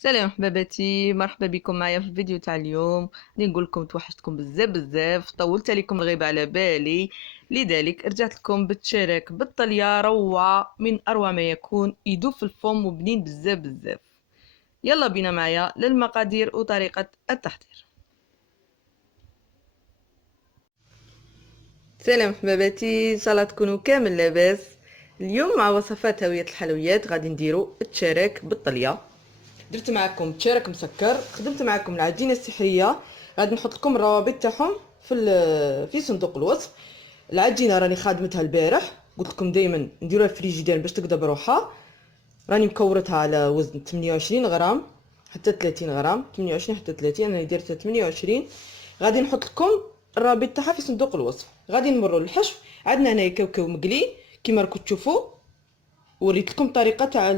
سلام حباباتي، مرحبا بكم معايا في الفيديو تاع اليوم. غادي نقول لكم توحشتكم بزاف بزاف، طولت عليكم الغيبه على بالي، لذلك رجعت لكم بالتشارك بالطليه روعه من اروع ما يكون، يدوب في الفم وبنين بزاف بزاف. يلا بينا معايا للمقادير وطريقه التحضير. سلام حباباتي، ان شاء الله تكونوا كامل لاباس. اليوم مع وصفات هوية الحلويات غادي نديرو التشارك بالطليه. درت معكم تشارك مسكر، خدمت معكم العجينه السحريه، غادي نحط لكم الروابط تاعهم في صندوق الوصف. العجينه راني خادمتها البارح، قلت لكم دائما نديروها في الفريجيدير باش تقدر بروحها. راني مكورتها على وزن 28 غرام حتى 30 غرام، 28 حتى 30، انا درتها 28. غادي نحط لكم الرابط تاعها في صندوق الوصف. غادي نمروا للحشو. عندنا هنايا كاوكاو مقلي كيما راكم تشوفوا، وريت لكم طريقه تاع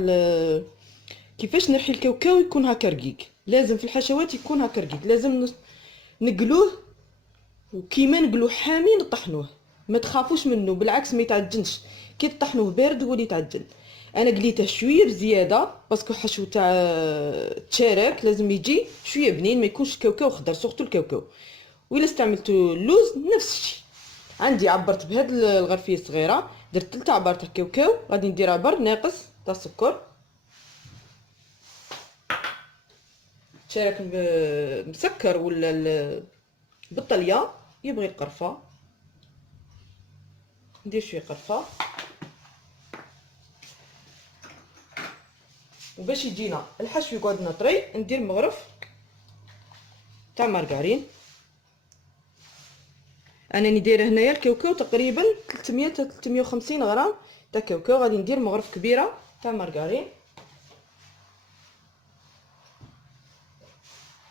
كيفاش نرحي الكاوكاو يكون هكا رقيق. لازم في الحشوات يكون هكا رقيق، لازم نقلوه، وكيما نقلوه حامي نطحنوه، ما تخافوش منه، بالعكس ما يتعجنش. كي تطحنوه بارد هو اللي يتعجن. انا قليته شويه بزياده باسكو حشو تاع التشارك لازم يجي شويه بنين، ما يكونش الكاوكاو خضر، سورتو الكاوكاو. وإلا استعملتو اللوز نفس الشيء. عندي عبرت بهاد الغرفيه الصغيره، درت 3 عبار تاع كاوكاو، غادي ندير عبر ناقص تاع السكر. شارك مسكر ولا بالطليه يبغي القرفه، ندير شويه قرفه. وباش يجينا الحشو يقعد طري ندير مغرف تاع مارغرين. انا ندير هنايا الكاوكاو تقريبا 300 حتى 350 غرام تاع كاوكاو، غادي ندير مغرف كبيره تاع مارغرين،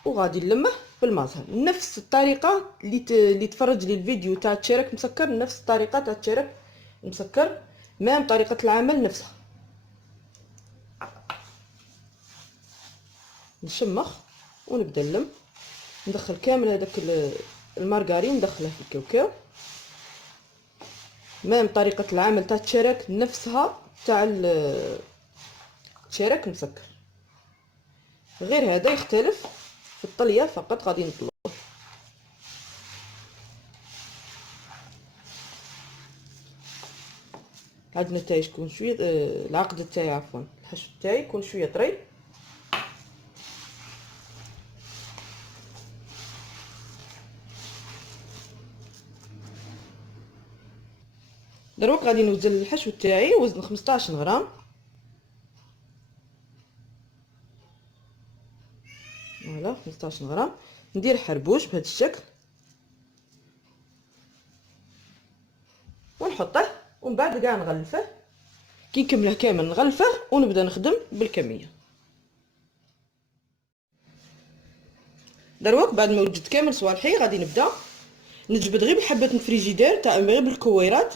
وغادي نلمه بالمازال نفس الطريقه اللي تفرج لي الفيديو تاع التشارك مسكر، نفس الطريقه تاع التشارك مسكر، مام طريقه العمل نفسها. نشمخ ونبدا نلم، ندخل كامل هذاك المارغرين ندخله في الكاوكاو. مام طريقه العمل تاع التشارك نفسها تاع التشارك مسكر، غير هذا يختلف في الطليه فقط. غادي نطلو عندنا تاعي يكون شويه العقد تاعي عفوا الحشو تاعي يكون شويه طري. دروك غادي نوزن الحشو تاعي وزن 15 غرام. فوالا 15 غرام. ندير حربوش بهذا الشكل ونحطه، ومن بعد كاع نغلفه. كي نكمله كامل نغلفه ونبدا نخدم بالكميه. دروك بعد ما وجدت كامل صوالحي غادي نبدا نجبد غير بحبه الفريجيدير تاع غير بالكويرات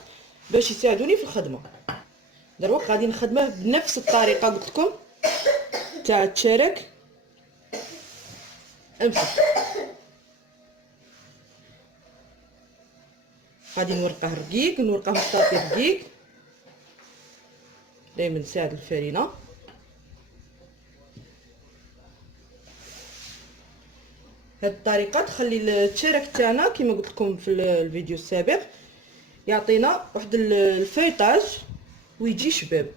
باش يساعدوني في الخدمه. دروك غادي نخدمه بنفس الطريقه قلت لكم تاع التشارك امسح. غادي نورقه رقيق، نورقه مطاطي رقيق، دائما نساعد الفرينه. هاد الطريقه تخلي التشارك تاعنا كما قلت لكم في الفيديو السابق يعطينا واحد الفيطاج ويجي شباب.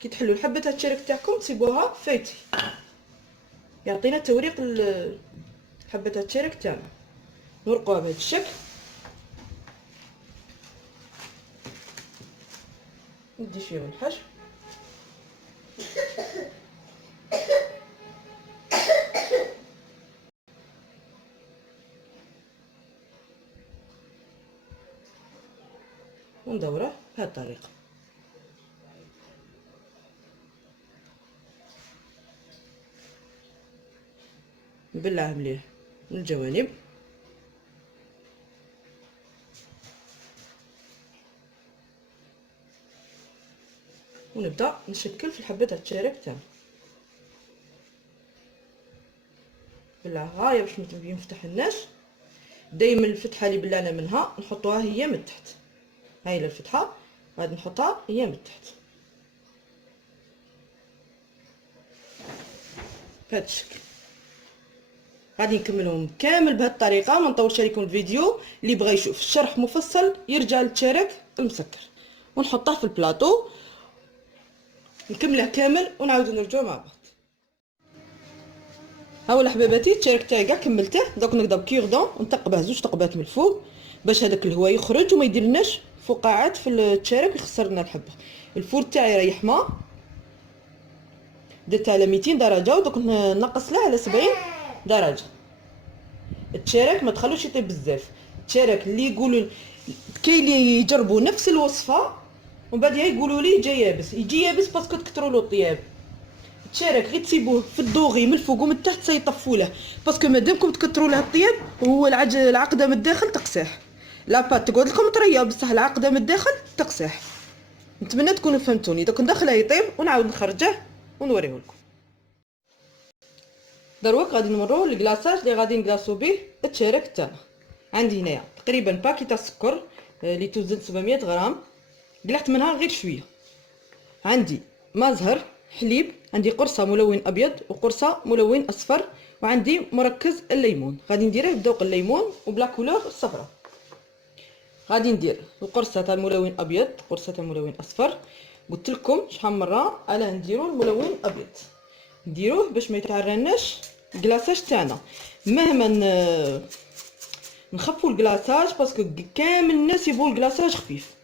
كي تحلوا الحبه تاع التشارك تاعكم تصيبوها فايتي، يعطينا توريق الحبه تاع التشارك تاعنا. نورقوها بهذا الشكل، ندي شويه من الحشو وندوره بهذه الطريقه. نبلعه مليح من الجوانب ونبدا نشكل في الحبه تاع التشارك تاعنا. بلعها غايه باش ما ينفتحلناش. دايما الفتحه اللي بلعنا منها نحطوها هي من تحت، هاي الفتحه غادي نحطها هي من تحت بهذا الشكل. غادي نكملهم كامل بهذه الطريقه، ما نطولش عليكم الفيديو. اللي بغى يشوف الشرح مفصل يرجع للتشارك المسكر، ونحطه في البلاطو نكمله كامل ونعاودو نرجعو مع بعض. ها هو الحباباتي التشارك تاعي كاع كملته. دوك نقدر بكيردون ونتقبه زوج تقبات من الفوق باش هذاك الهواء يخرج وما يديرلناش فقاعات في التشارك ويخسر لنا الحبه. الفور تاعي راه يحمى، درته على 200 درجه ودوك نقص له على 70 درجه. التشارك ما تخلوش يطيب بزاف. التشارك اللي يقولوا كاين اللي يجربوا نفس الوصفه ومن بعد يقولوا لي جا يابس، يجي يابس باسكو تكثروا له الطياب. التشارك غير تسيبوه في الدوغي من الفوق ومن التحت سيطفوا له، باسكو مادامكم تكثروا له الطياب وهو العقده من الداخل تقساح. لاباط تقعد لكم طريه بصح العقده من الداخل تقساح. نتمنى تكونوا فهمتوني. دوك ندخله يطيب ونعاود نخرجه ونوريه لكم. دروك غادي نمروا للكلاصاج اللي غادي نكلاصو به التشارك تاعنا. عندي هنايا تقريبا باكي تاع السكر اللي توزن 700 غرام، قلعت منها غير شويه. عندي ما زهر، حليب، عندي قرصه ملون ابيض وقرصه ملون اصفر، وعندي مركز الليمون. غادي نديره بذوق الليمون وبلا كولور الصفراء. غادي ندير القرصه تاع الملون ابيض، قرصه تاع الملون اصفر. قلت لكم شحال مره علاه نديرو الملون ابيض، نديروه باش ما يتعرناش الكلاصاج تاعنا. مهما نخفوا الكلاصاج باسكو كامل الناس يبغوا الكلاصاج خفيف،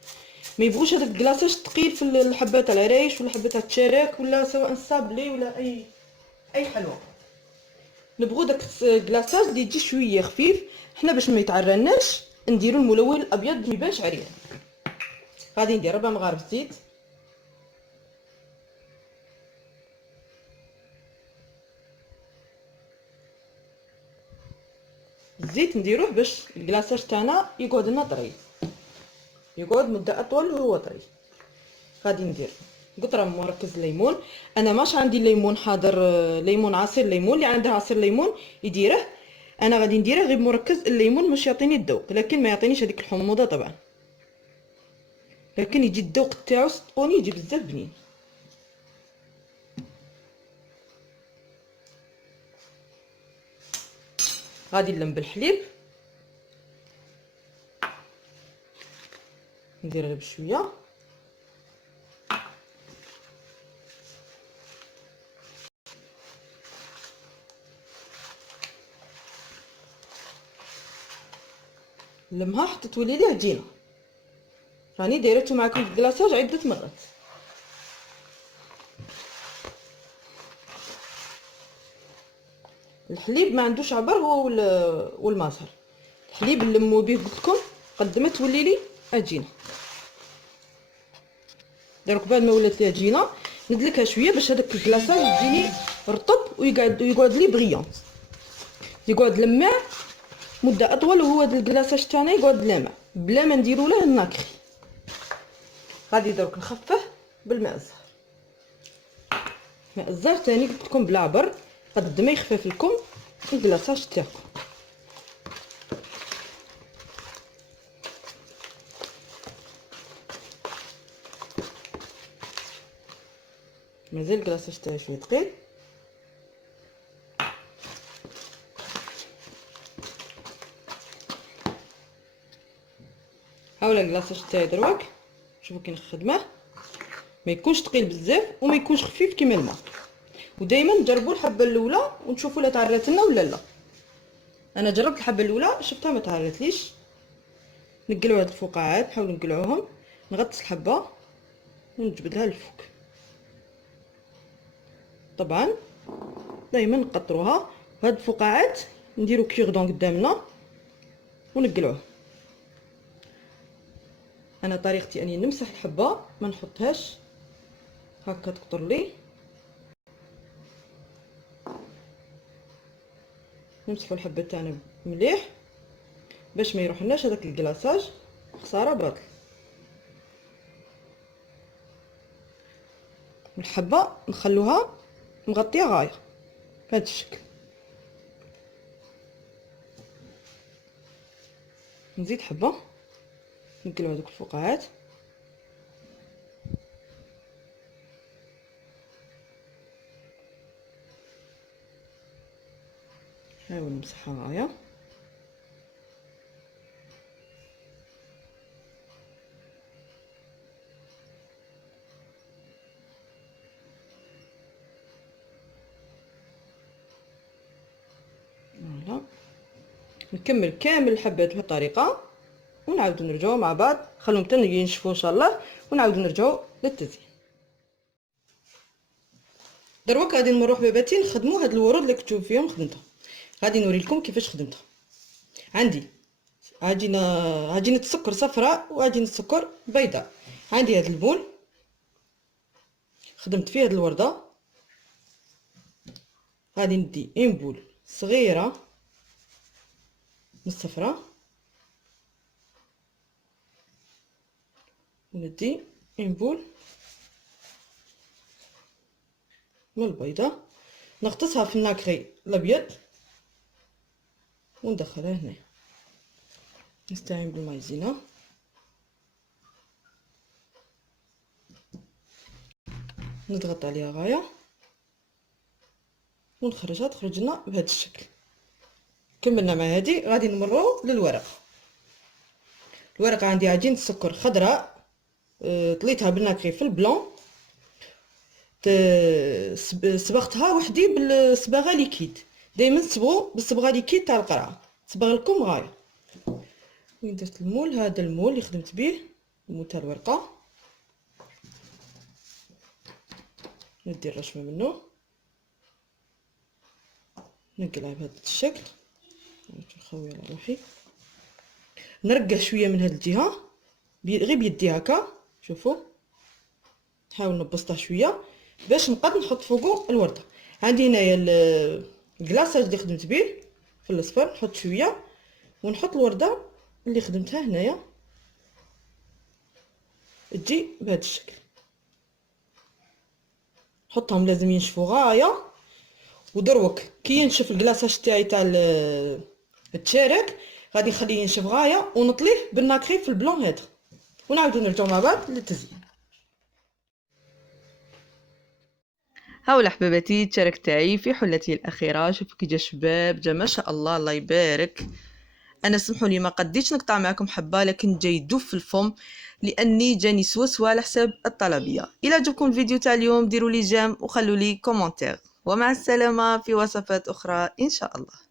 ما يبغوش هذاك الكلاصاج ثقيل في الحبه تاع العريش ولا حبه تاع التشارك ولا سواء صابلي ولا اي حلوى. نبغوا داك الكلاصاج اللي يجي شويه خفيف. حنا باش ما يتعرناش نديروا الملون الابيض ما يبانش عريان. غادي ندير 4 مغارف زيت، الزيت نديروه باش الكلاصاج تاعنا يقعد لنا طري، يقعد مده اطول وهو طري. غادي ندير قطره من مركز الليمون. انا ماش عندي الليمون حاضر، ليمون عصير ليمون، اللي عنده عصير ليمون يديره. انا غادي نديره غير بمركز الليمون باش يعطيني الذوق، لكن ما يعطينيش هذيك الحموضه طبعا، لكن يجي الذوق تاعو صدقوني يجي بزاف بنين. غادي نلم بالحليب، نديرها بشويه. نلمها حتى تولي لي عجينه. راني دايرته معكم في الكلاصاج عده مرات. الحليب ما عندوش عبر هو والمازهر. الحليب نلمو به قلت لكم قد ما تولي لي عجينه. دروك بعد ما ولات لي عجينه ندلكها شويه باش هذاك الكلاصاج يجيني رطب ويقعد لي بغيون، يقعد لماع مده اطول وهو هذا الكلاصاج تاعنا يقعد لامع بلا ما نديرو له الناكري. غادي دروك نخفه بالماء الزهر. ماء الزهر ثاني قلت لكم بلا عبر قد ما يخفف لكم الكلاصاج تاعكم. مازال الكلاصاج تاعي شويه ثقيل. هاولا الكلاصاج تاعي دروك شوفوا كي نخدمه ما يكونش ثقيل بزاف وما يكونش خفيف كيما الماء. ودائما نجربوا الحبه الاولى ونشوفوا لا تعرات لنا ولا لا. انا جربت الحبه الاولى شفتها ما تعرتليش. نقلعوا هاد الفقاعات، نحاول نقلعوهم، نغطس الحبه ونجبدها للفوق. طبعا دائما نقطروها. هاد الفقاعات نديرو كيردون قدامنا ونقلعوه. انا طريقتي اني نمسح الحبه ما نحطهاش هكا تقطر لي. نمسحوا الحبه تاعنا مليح باش ما يروحلناش هذاك الكلاصاج خساره باطل. الحبه نخلوها مغطيه غايه بهذا الشكل. نزيد حبه نقلعوا هذوك الفقاعات. نحاول نمسحها هايا. فوالا نكمل كامل الحبات بهذه الطريقه ونعاودو نرجعو مع بعض. خليهم حتى ينشفوا ان شاء الله ونعاودو نرجعو للتزيين. دروك غادي نمروا حباباتي نخدموا هاد الورود اللي كنتو فيهم خدمتها. غادي نوري لكم كيفاش خدمتها. عندي عجينه السكر صفراء وعجينه السكر بيضاء. عندي هاد البول خدمت فيه هاد الورده. غادي ندي اون بول صغيره من الصفراء وندي اون بول من البيضه، نغطسها في الناكري الابيض وندخلها هنا. نستعين بالمايزينا نضغط عليها غايه ونخرجها تخرج لنا بهذا الشكل. كملنا مع هذه. غادي نمروا للورق. الورقه عندي عجينه السكر خضراء طليتها بالناكري في البلون، صبغتها وحدي بالصباغه ليكيد. دائما صبغوا بالصبغه ليكيد تاع القرعه، صبغ لكم غايه. وين درت المول؟ هذا المول اللي خدمت به، المول تاع الورقه. ندير الرشمه منه نقلها بهذا الشكل. نخوي على روحي نرقع شويه من هذه الجهه غير بيدي هكا. شوفوا نحاول نبسطها شويه باش نقد نحط فوقو الورده. عندي هنايا الكلاصاج اللي خدمت به في الاصفر، نحط شويه ونحط الورده اللي خدمتها هنايا تجي بهذا الشكل. نحطهم لازم ينشفوا غايه. ودروك كي ينشف الكلاصاج تاعي تاع التشارك غادي نخليه ينشف غايه ونطليه بالناكري في البلون هذا ونعاودو نرجعو مع بعض للتزيين. هاولا حباباتي التشارك تاعي في حلتي الاخيره. شوفوا كي جا شباب، جا ما شاء الله الله يبارك. انا سمحوا لي ما قديتش نقطع معكم حبه، لكن جاي يدوب في الفم لاني جاني سوسوه على حساب الطلبيه. الى عجبكم الفيديو تاع اليوم ديروا لي جيم وخلوا لي كومنتير، ومع السلامه في وصفات اخرى ان شاء الله.